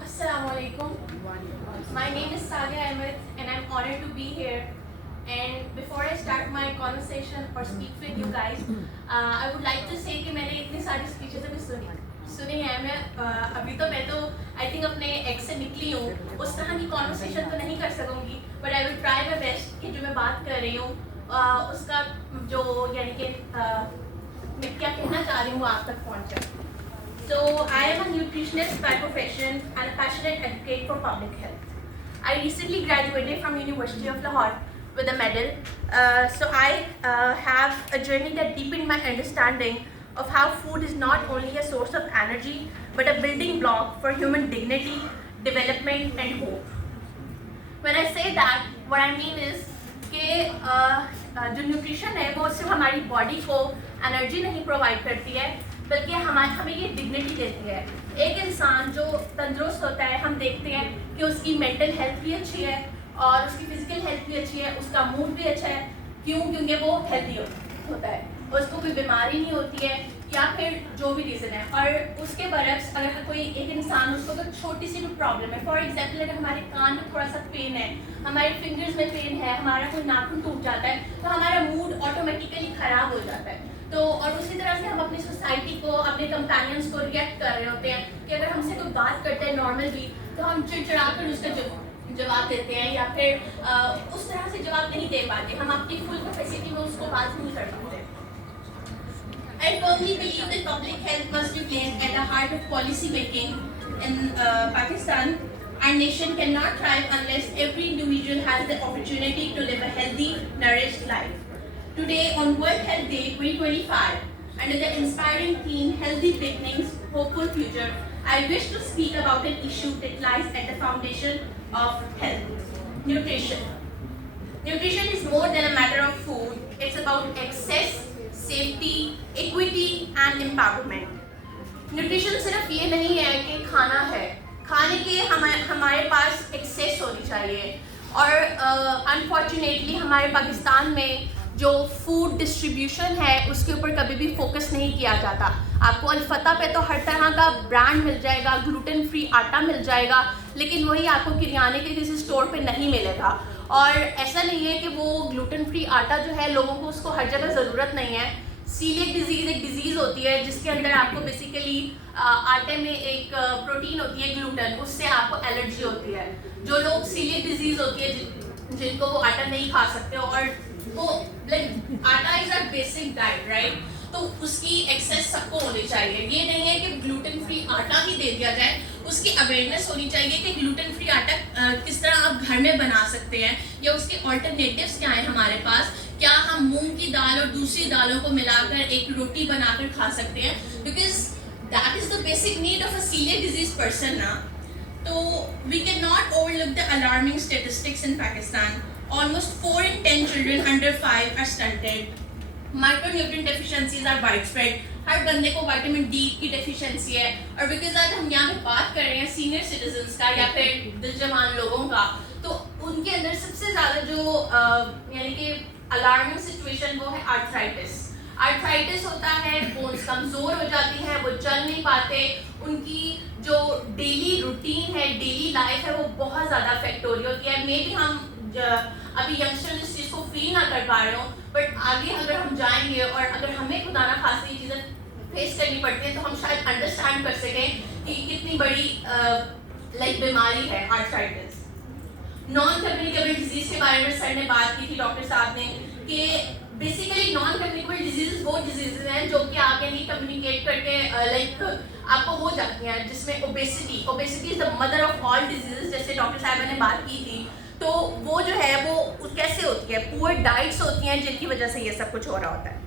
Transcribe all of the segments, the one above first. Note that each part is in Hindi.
Assalamualaikum. My name is Sadia Ahmed and I'm honored to be here. And before I start my conversation or speak with you guys, I would like to say कि मैंने इतनी सारी speeches अभी सुनी है मैं अभी तो I think अपने ex से निकली हूँ उस तरह की conversation तो नहीं कर सकूँगी but I will try my best कि जो मैं बात कर रही हूँ उसका जो यानी कि मैं क्या कहना चाह रही हूँ आप तक पहुँचे. So I am a nutritionist by profession and a passionate advocate for public health. I recently graduated from University of Lahore with a medal. So I have a journey that deepened my understanding of how food is not only a source of energy but a building block for human dignity, development and hope. When I say that, what I mean is कि जो न्यूट्रिशन है वो सिर्फ हमारी बॉडी को एनर्जी नहीं प्रोवाइड करती है बल्कि हमें ये डिग्निटी देती है. एक इंसान जो तंदुरुस्त होता है हम देखते हैं कि उसकी मेंटल हेल्थ भी अच्छी है और उसकी फिजिकल हेल्थ भी अच्छी है, उसका मूड भी अच्छा है. क्योंकि वो हेल्दी होता है, उसको कोई बीमारी नहीं होती है या फिर जो भी रीज़न है. और उसके बरक्स अगर कोई एक इंसान उसको अगर छोटी सी भी प्रॉब्लम है, फॉर एग्जाम्पल अगर हमारे कान में थोड़ा सा पेन है, हमारे फिंगर्स में पेन है, हमारा कोई नाखून टूट जाता है तो हमारा मूड ऑटोमेटिकली ख़राब हो जाता है. तो और उसी तरह से हम अपनी सोसाइटी को, अपने कंपेनियंस को रिएक्ट कर रहे होते हैं कि अगर हमसे कोई बात करते हैं नॉर्मल भी तो हम चिड़चिड़ा कर उसका जवाब देते हैं या फिर उस तरह से जवाब नहीं दे पाते, हम अपनी फुल कैपेसिटी में उसको बात नहीं कर पाते. I firmly believe that public health must be placed at the heart of policy making in Pakistan. Our nation cannot thrive unless every individual has the opportunity to live a healthy, nourished life. Today on World Health Day 2025, under the inspiring theme Healthy Beginnings, Hopeful Future, I wish to speak about an issue that lies at the foundation of health: nutrition. Nutrition is more than a matter of food. It's about access, safety, equity and empowerment. Nutrition सिर्फ ये नहीं है कि खाना है, खाने के हमारे पास एक्सेस होनी चाहिए. और अनफॉर्चुनेटली हमारे पाकिस्तान में जो फूड डिस्ट्रीब्यूशन है उसके ऊपर कभी भी फोकस नहीं किया जाता. आपको अल-फतह पे तो हर तरह का ब्रांड मिल जाएगा, ग्लूटेन फ्री आटा मिल जाएगा, लेकिन वही आपको किराने के किसी स्टोर पे नहीं मिलेगा. और ऐसा नहीं है कि वो ग्लूटेन फ्री आटा जो है लोगों को उसको हर जगह ज़रूरत नहीं है. सीलिएक डिजीज़ एक डिजीज़ होती है जिसके अंदर आपको बेसिकली आटे में एक प्रोटीन होती है ग्लूटेन, उससे आपको एलर्जी होती है. जो लोग सीलिएक डिजीज़ होती है जिनको वो आटा नहीं खा सकते और वो लाइक आटा is a basic diet right, तो उसकी एक्सेस सबको होनी चाहिए. ये नहीं है कि ग्लूटेन फ्री आटा ही दे दिया जाए, उसकी अवेयरनेस होनी चाहिए कि ग्लूटेन फ्री आटा किस तरह आप घर में बना सकते हैं या उसके ऑल्टरनेटिव्स क्या हैं हमारे पास. क्या हम मूंग की दाल और दूसरी दालों को मिलाकर एक रोटी बनाकर खा सकते हैं, because that is the basic need of a coeliac disease person ना. तो we can not overlook the alarming statistics in Pakistan. Almost 4 in 10 children under 5 are stunted. Micronutrient deficiencies are widespread. हर बंदे को विटामिन डी की डेफिशिएंसी है. और बिकॉज आज हम यहाँ पे बात कर रहे हैं सीनियर सिटीजन्स का या फिर दिलजमान लोगों का, तो उनके अंदर सबसे ज़्यादा जो यानी कि अलार्मिंग सिचुएशन वो है आर्थराइटिस. आर्थराइटिस होता है, बोन्स कमज़ोर हो जाती हैं, वो चल नहीं पाते, उनकी जो डेली रूटीन है, डेली लाइफ है वो बहुत ज़्यादा अफेक्ट हो रही होती है. मे बी हम अभी यंगस्टर्स इस चीज़ को फील ना कर पा रहे हो, बट आगे अगर हम जाएंगे और अगर हमें खुदा ना खासी चीज़ें फेस करनी पड़ती है तो हम शायद अंडरस्टैंड कर सकें कि कितनी बड़ी लाइक बीमारी है आर्थराइटिस. नॉन कम्युनिकेबल डिजीज़ के बारे में सर ने बात की थी, डॉक्टर साहब ने, कि बेसिकली नॉन कम्युनिकेबल डिजीज़ वो डिजीज़ हैं जो कि आगे नहीं कम्युनिकेट करके लाइक आपको हो जाती हैं, जिसमें obesity is the mother of all disease जैसे डॉक्टर साहब ने बात की थी. तो वो जो है वो कैसे होती है, पुअर डाइट्स होती हैं जिनकी वजह से ये सब कुछ हो रहा होता है.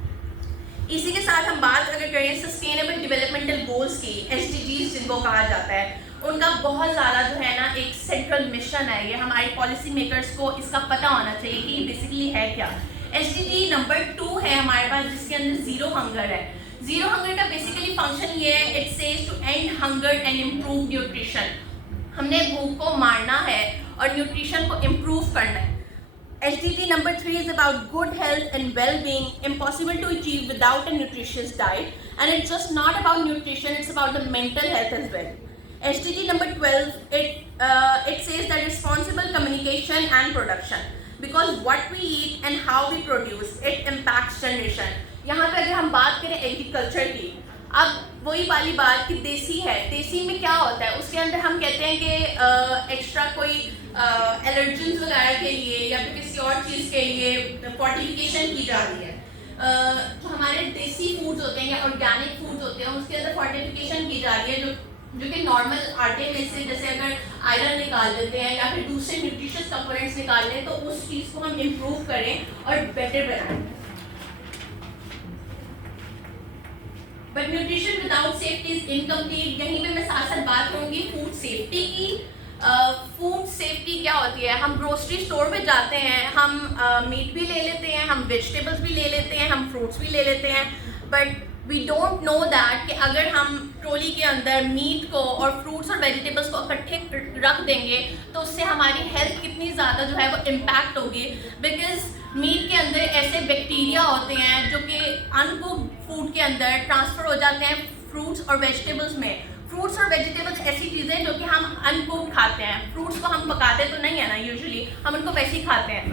इसी के साथ हम बात अगर करें सस्टेनेबल डेवलपमेंटल गोल्स की, SDGs जिनको कहा जाता है, उनका बहुत ज़्यादा जो है ना एक सेंट्रल मिशन है. ये हमारे पॉलिसी मेकर्स को इसका पता होना चाहिए कि ये बेसिकली है क्या. SDG नंबर 2 है हमारे पास जिसके अंदर ज़ीरो हंगर है. ज़ीरो हंगर का बेसिकली फंक्शन ये है, it says to end hunger and improve nutrition. हमने भूख को मारना है और न्यूट्रिशन को इम्प्रूव करना है. SDG number 3 is about good health and well-being, impossible to achieve without a nutritious diet, and it's just not about nutrition, it's about the mental health as well. SDG number 12, it says that responsible communication and production, because what we eat and how we produce, it impacts generation. यहाँ पे अगर हम बात करें एग्रीकल्चर की, अब वही वाली बात कि देसी है, देसी में क्या होता है, उसके अंदर हम कहते हैं कि एक्स्ट्रा कोई एलर्जेंस वगैरह के लिए या फिर किसी और चीज़ के लिए फोर्टिफिकेशन की जा रही है। जो हमारे देसी फूड्स होते हैं या ऑर्गेनिक फूड्स होते हैं उसके अंदर फोर्टिफिकेशन की जा रही है, जो कि नॉर्मल आटे में से जैसे अगर आयरन निकाल देते हैं या फिर दूसरे न्यूट्रिशियस कंपोनेंट्स निकाल लें तो उस चीज़ को हम इम्प्रूव करें और बेटर बनाएं। But nutrition without safety is incomplete. यहीं पे मैं साथ साथ बात करूँगी फूड सेफ्टी की। फूड सेफ्टी क्या होती है, हम ग्रोसरी स्टोर में जाते हैं, हम मीट भी ले लेते हैं, हम वेजिटेबल्स भी ले लेते हैं, हम फ्रूट्स भी ले लेते हैं, but we don't know that कि अगर हम ट्रॉली के अंदर मीट को और फ्रूट्स और वेजिटेबल्स को इकट्ठे रख देंगे तो उससे हमारी हेल्थ कितनी ज़्यादा जो है वो इम्पैक्ट होगी। बिकॉज मीट के अंदर ऐसे बैक्टीरिया होते हैं जो कि अनकुक्ड फूड के अंदर ट्रांसफ़र हो जाते हैं फ्रूट्स और वेजिटेबल्स में। फ्रूट्स और वेजिटेबल्स ऐसी चीज़ें जो कि हम अनकुक्ड खाते हैं, फ्रूट्स को हम पकाते तो नहीं है ना, यूजुअली हम उनको वैसे ही खाते हैं,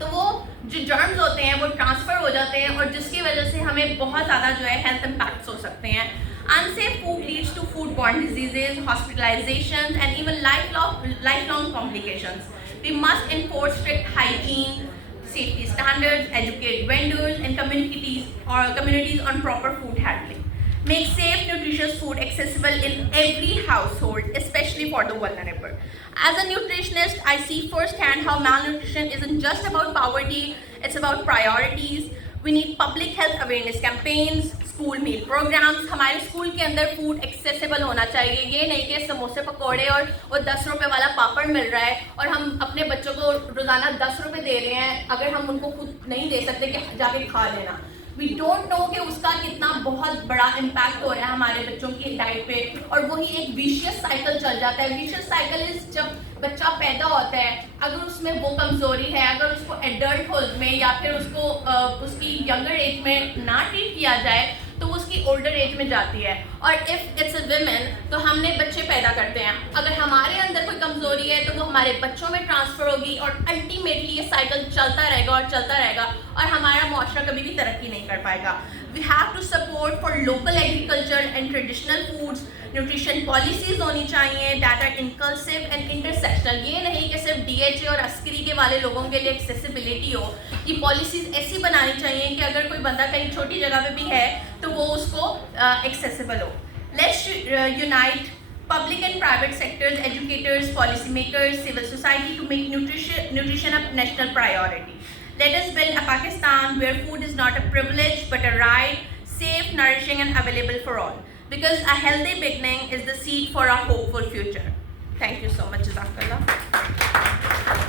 तो वो जो जर्म्स होते हैं वो ट्रांसफ़र हो जाते हैं और जिसकी वजह से हमें बहुत ज़्यादा जो है हेल्थ इम्पैक्ट्स हो सकते हैं। Unsafe food leads to food borne diseases, hospitalisation and even life long complications. We must enforce strict hygiene, safety standards, educate vendors and communities on proper food handling. Make safe, nutritious food accessible in every household, especially for the vulnerable. As a nutritionist, I see firsthand how malnutrition isn't just about poverty, it's about priorities. We need public health awareness campaigns, school meal programs. हमारे स्कूल के अंदर फूड एक्सेसिबल होना चाहिए। ये नहीं कि समोसे पकौड़े और वो 10 रुपये वाला पापड़ मिल रहा है और हम अपने बच्चों को रोज़ाना 10 रुपये दे रहे हैं, अगर हम उनको खुद नहीं दे सकते कि जाके खा लेना। वी डोंट नो कि उसका कितना बहुत बड़ा इम्पैक्ट हो रहा है हमारे बच्चों की डाइट पे, और वही एक विशियस साइकिल चल जाता है। विशियस साइकिल इज जब बच्चा पैदा होता है, अगर उसमें वो कमज़ोरी है, अगर उसको एडल्टहुड में या फिर उसको उसकी यंगर एज में ना ट्रीट किया जाए तो उसकी ओल्डर एज में जाती है। और इफ़ इट्स अ विमेन तो हमने बच्चे पैदा करते हैं, अगर हमारे अंदर कोई कमज़ोरी है तो वो हमारे बच्चों में ट्रांसफ़र होगी और अल्टीमेटली ये साइकिल चलता रहेगा और चलता रहेगा और हमारा मुआशरा कभी भी तरक्की नहीं कर पाएगा। We have to support for local agriculture and traditional foods. Nutrition policies होनी चाहिए that are inclusive and intersectional. ये नहीं कि सिर्फ DHA और अस्करी के वाले लोगों के लिए एक्सेसिबिलिटी हो, ये पॉलिसीज़ ऐसी बनानी चाहिए कि अगर कोई बंदा कहीं छोटी जगह पे भी है तो वो उसको एक्सेसिबल हो। Let's unite public and private sectors, educators, policymakers, civil society to make nutrition a national priority. Let us build a Pakistan where food is not a privilege but a right, safe, nourishing and available for all. Because a healthy beginning is the seed for a hopeful future. Thank you so much. Jazakallah.